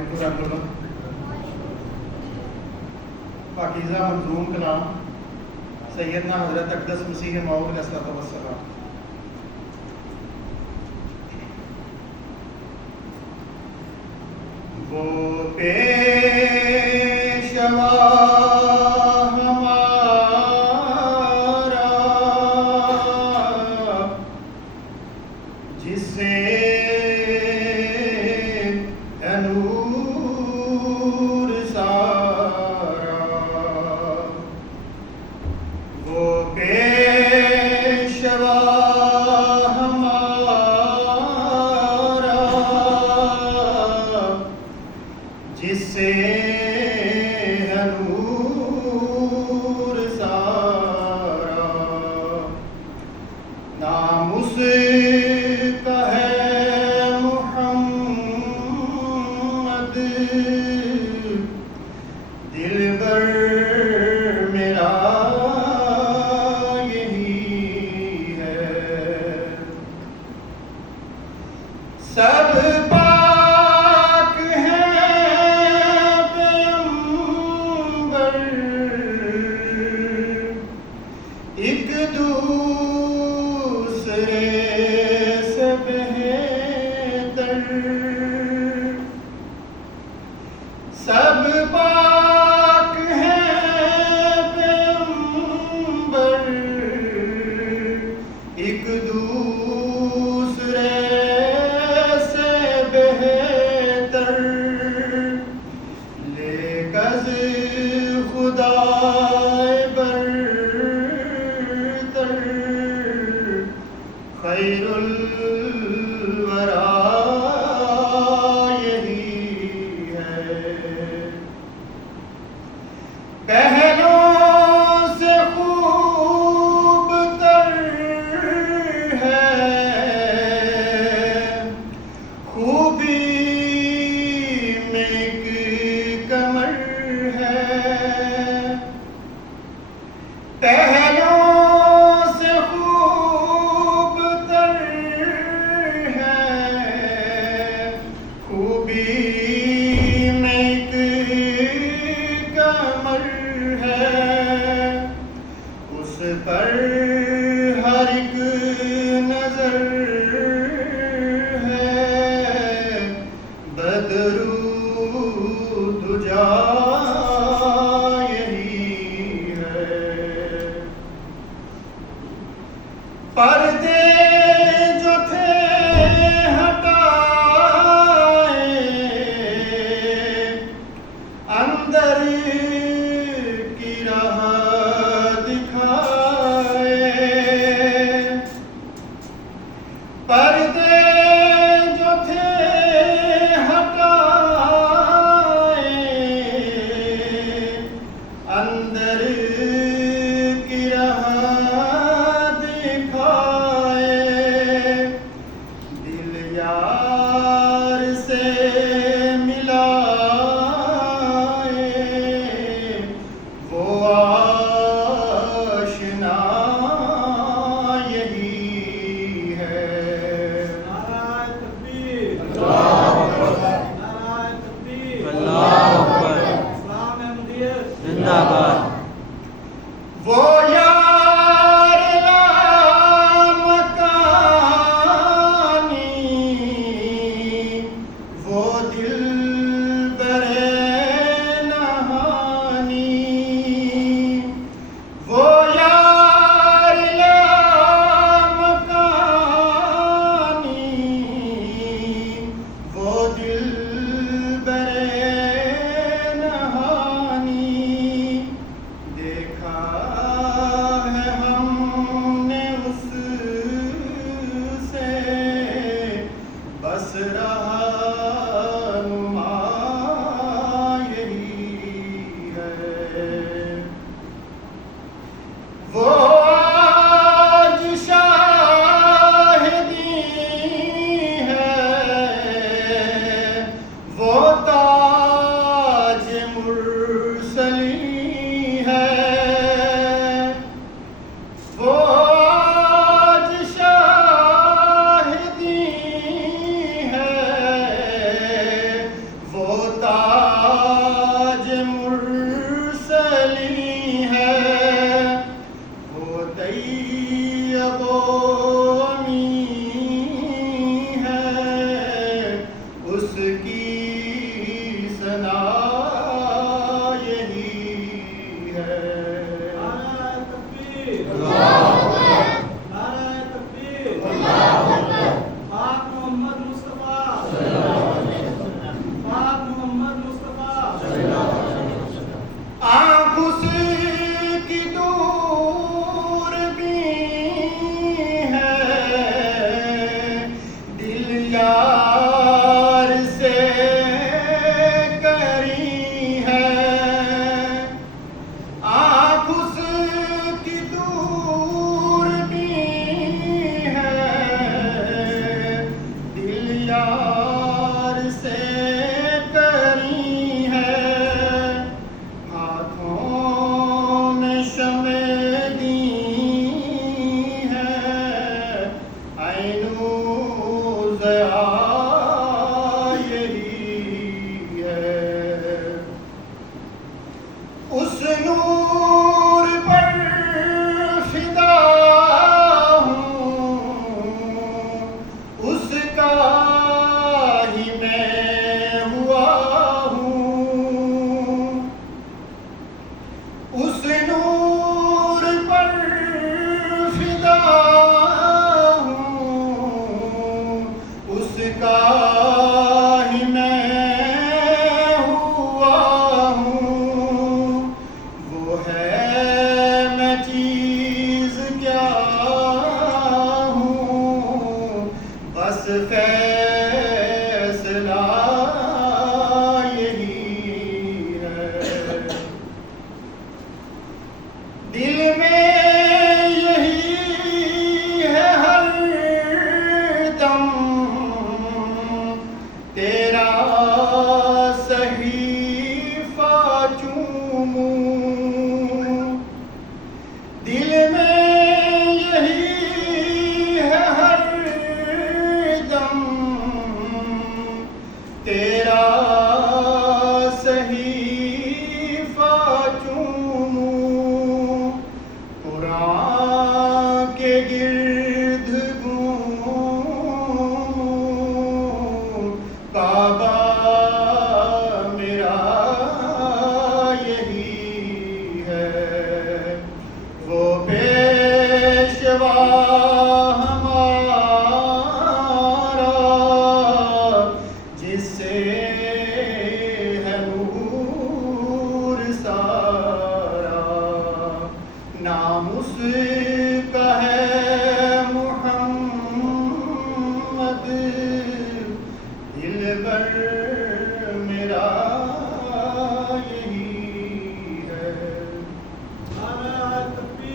علیکم ورحمۃ اللہ۔ پاکیزہ منظوم کلام سیدنا حضرت اقدس مسیح موعود علیہ الصلوۃ والسلام۔ وہ پیشوا ہمارا جسے نور سارا، وہ پیشوا ہمارا جس سے نور سارا، نام اس کا ہے محمد، دلبر میرا یہی ہے۔ سب پاک ہیں پیغمبر، ایک دوسرے سے بہتر، سب پاک ہیں پیغمبر، ایک دوسرے سے بہتر، لیکن خدا برتر، خیر الورا یہی ہے۔ پہلوں سے خوب تر ہے، خوبی میں ایک کمر ہے۔ پہلوں سے خوب تر ہے، خوبی میں ایک کمر ہے، اس پر ہر ایک نظر ہے، بدرو دجا یہی ہے۔ پردے جو تھے ہٹائے، اندر کی راہ دکھائے، پردے جو تھے ہٹائے، اندر کی راہ دکھائے، دل یار سے ملائے، وہ آشنا یہی ہے۔ نعرہ تکبیر، اللہ اکبر، نعرہ تکبیر، اللہ اکبر، اسلام احمدیت زندہ باد۔ وہ یار لامکانی، وہ دلبر نہانی، وہ یار لامکانی، وہ دلبر نہانی، دیکھا ہے ہم نے اس سے، بس رہنما یہی ہے۔ وہ آج شاہدی ہے، وہ تاج مرسلی ہے، وہ آج شاہدی ہے، وہ دل میں یہی ہے ہر دم تیرا صحیفہ چوموں قرآن کے گرد گھوموں کعبہ میرا یہی ہے وہ پیشوا ہمارا جس سے ہے نور سارا نام اس کا ہے محمد دل بر